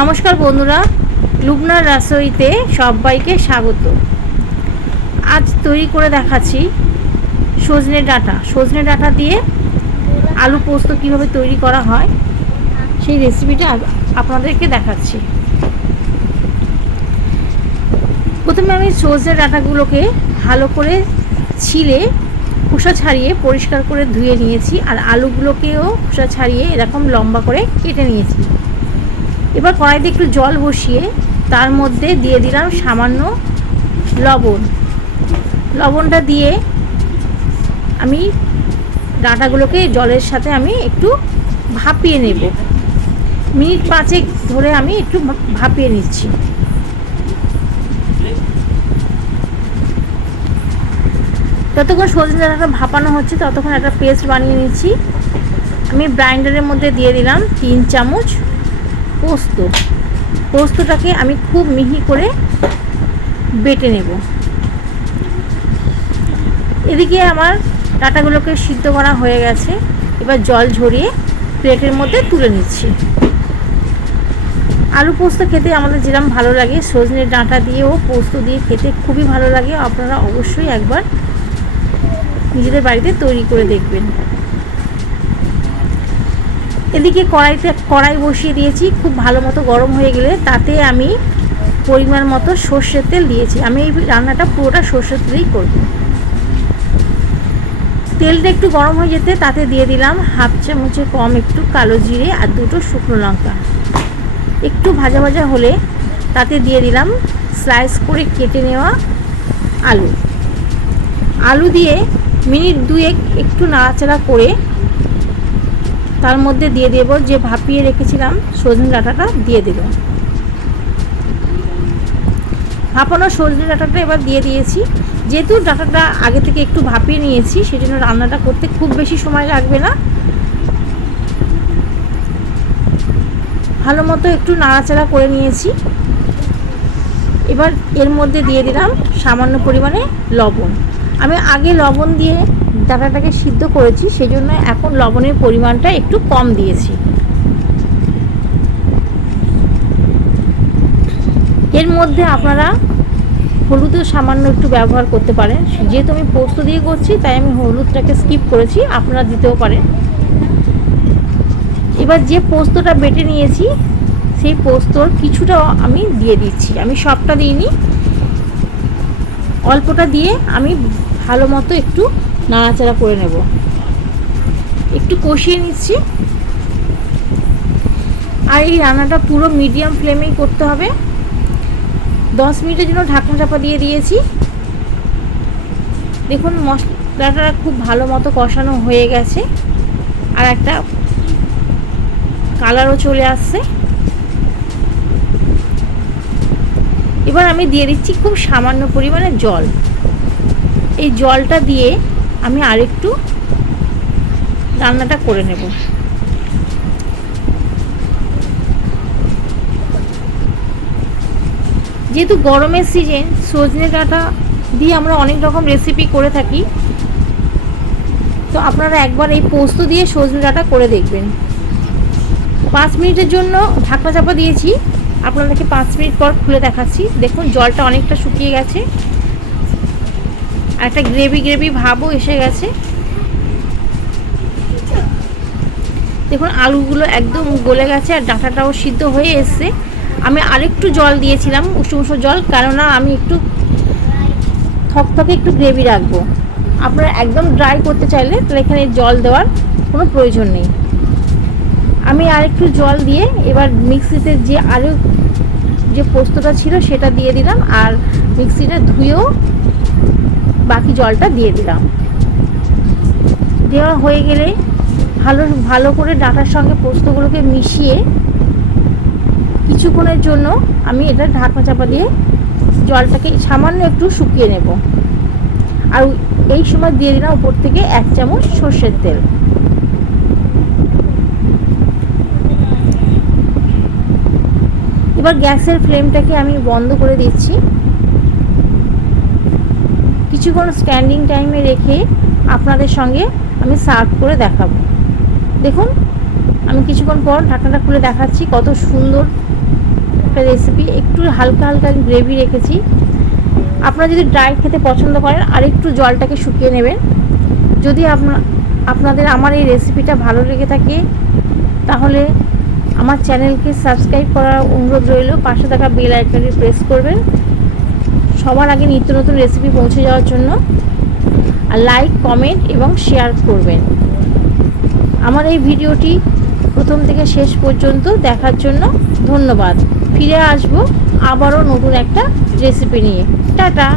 নমস্কার বন্ধুরা, লুবনার রাসইতে সবাইকে স্বাগত। আজ তৈরি করে দেখাচ্ছি সজনে ডাঁটা দিয়ে আলু পোস্ত কীভাবে তৈরি করা হয় সেই রেসিপিটা আপনাদেরকে দেখাচ্ছি। প্রথমে আমি সজনে ডাঁটাগুলোকে ভালো করে ছিলে খোসা ছাড়িয়ে পরিষ্কার করে ধুয়ে নিয়েছি, আর আলুগুলোকেও খোসা ছাড়িয়ে এরকম লম্বা করে কেটে নিয়েছি। এবার কড়াইতে একটু জল বসিয়ে তার মধ্যে দিয়ে দিলাম সামান্য লবণটা দিয়ে আমি ডাঁটাগুলোকে জলের সাথে আমি একটু ভাপিয়ে নেব। মিনিট 5 ধরে আমি একটু ভাপিয়ে নিচ্ছি। যতক্ষণ সজনে ডাঁটাটা ভাপানো হচ্ছে ততক্ষণ একটা পেস্ট বানিয়ে নিচ্ছি। আমি গ্রাইন্ডারের মধ্যে দিয়ে দিলাম 3 চামচ পোস্তটাকে আমি খুব মিহি করে বেটে নেব। এদিকে আমার ডাঁটাগুলোকে সিদ্ধ করা হয়ে গেছে। এবার জল ঝরিয়ে প্লেটের মধ্যে তুলে নিচ্ছি। আলু পোস্ত খেতে আমাদের যেরকম ভালো লাগে, সজনে ডাঁটা দিয়েও পোস্ত দিয়ে খেতে খুবই ভালো লাগে। আপনারা অবশ্যই একবার নিজেদের বাড়িতে তৈরি করে দেখবেন। এদিকে কড়াই বসিয়ে দিয়েছি। খুব ভালো মতো গরম হয়ে গেলে তাতে আমি পরিমাণ মতো সর্ষের তেল দিয়েছি। আমি এই রান্নাটা পুরোটা সর্ষের তেলেই করব। তেলটা একটু গরম হয়ে যেতে তাতে দিয়ে দিলাম 1/2 চামচের কম একটু কালো জিরে আর 2টো শুকনো লঙ্কা। একটু ভাজা ভাজা হলে তাতে দিয়ে দিলাম স্লাইস করে কেটে নেওয়া আলু দিয়ে মিনিট 2 একটু নাড়াচাড়া করে তার মধ্যে দিয়ে দেব যে ভাপিয়ে রেখেছিলাম সজনে ডাঁটাটা দিয়ে দেব। ভাপানো সজনে ডাঁটাটা এবার দিয়ে দিয়েছি। যেহেতু ডাঁটাটা আগে থেকে একটু ভাপিয়ে নিয়েছি, সেজন্য রান্নাটা করতে খুব বেশি সময় লাগবে না। ভালো মতো একটু নাড়াচাড়া করে নিয়েছি। এবার এর মধ্যে দিয়ে দিলাম সামান্য পরিমাণে লবণ। আমি আগে লবণ দিয়ে ডাঁটাটাকে সিদ্ধ করেছি, সেজন্য এখন লবণের পরিমাণটা একটু কম দিয়েছি। এর মধ্যে আপনারা হলুদও সামান্য একটু ব্যবহার করতে পারেন। যেহেতু আমি পোস্ত দিয়ে করছি তাই আমি হলুদটাকে স্কিপ করেছি, আপনারা দিতেও পারেন। এবার যে পোস্তটা বেটে নিয়েছি সেই পোস্তর কিছুটা আমি দিয়ে দিচ্ছি। আমি সবটা দিইনি, অল্পটা দিয়ে আমি ভালো মতো একটু নাড়াচাড়া করে নেব। একটু কষিয়ে নিচ্ছি। আর এই রান্নাটা পুরো মিডিয়াম ফ্লেমেই করতে হবে। 10 মিনিটের জন্য ঢাকনা চাপা দিয়ে দিয়েছি। দেখুন মশলাটা খুব ভালো মতো কষানো হয়ে গেছে, আর একটা কালারও চলে আসছে। এবার আমি দিয়ে দিচ্ছি খুব সামান্য পরিমাণে জল। এই জলটা দিয়ে আমি আরেকটু রান্নাটা করে নেব। যেহেতু গরমের সিজন, সজনে ডাঁটা দিয়ে আমরা অনেক রকম রেসিপি করে থাকি, তো আপনারা একবার এই পোস্ত দিয়ে সজনে ডাঁটা করে দেখবেন। 5 মিনিটের জন্য ঢাকনা চাপা দিয়েছি। আপনাদেরকে 5 মিনিট পর খুলে দেখাচ্ছি। দেখুন জলটা অনেকটা শুকিয়ে গেছে, আর একটা গ্রেভি ভাবও এসে গেছে। দেখুন আলুগুলো একদম গলে গেছে, আর ডাঁটাটাও সিদ্ধ হয়ে এসছে। আমি আরেকটু জল দিয়েছিলাম, উষ্ণ জল, কেননা আমি একটু থকথকে একটু গ্রেভি রাখবো। আপনারা একদম ড্রাই করতে চাইলে তাহলে এখানে জল দেওয়ার কোনো প্রয়োজন নেই। আমি আরেকটু জল দিয়ে এবার মিক্সিতে যে পোস্তটা ছিল সেটা দিয়ে দিলাম, আর মিক্সিটা ধুয়েও বাকি জলটা দিয়ে দিলাম। দেওয়া হয়ে গেলে ভালো করে ডাঁটার সঙ্গে পোস্তগুলোকে মিশিয়ে কিছুক্ষণের জন্য আমি এটা ঢাকনা চাপা দিয়ে জলটাকে সামান্য একটু শুকিয়ে নেব। আর এই সময় দিয়ে দিলাম উপর থেকে 1 চামচ সর্ষের তেল। এবার গ্যাসের ফ্লেমটাকে আমি বন্ধ করে দিচ্ছি। কিছুক্ষণ স্ট্যান্ডিং টাইমে রেখে আপনাদের সঙ্গে আমি সার্ভ করে দেখাবো। দেখুন আমি কিছুক্ষণ পর ঢাকনাটা খুলে দেখাচ্ছি কত সুন্দর একটা রেসিপি, একটু হালকা হালকা গ্রেভি রেখেছি। আপনারা যদি ড্রাই খেতে পছন্দ করেন আর একটু জলটাকে শুকিয়ে নেবেন। যদি আপনাদের আমার এই রেসিপিটা ভালো লেগে থাকে তাহলে আমার চ্যানেলকে সাবস্ক্রাইব করার অনুরোধ রইল, পাশে থাকা বেল আইকনটি প্রেস করবেন সবার আগে নিত্য নতুন রেসিপি পৌঁছে যাওয়ার জন্য। আর লাইক, কমেন্ট এবং শেয়ার করবেন। আমার এই ভিডিওটি প্রথম থেকে শেষ পর্যন্ত দেখার জন্য ধন্যবাদ। ফিরে আসবো আবারও নতুন একটা রেসিপি নিয়ে। টাটা।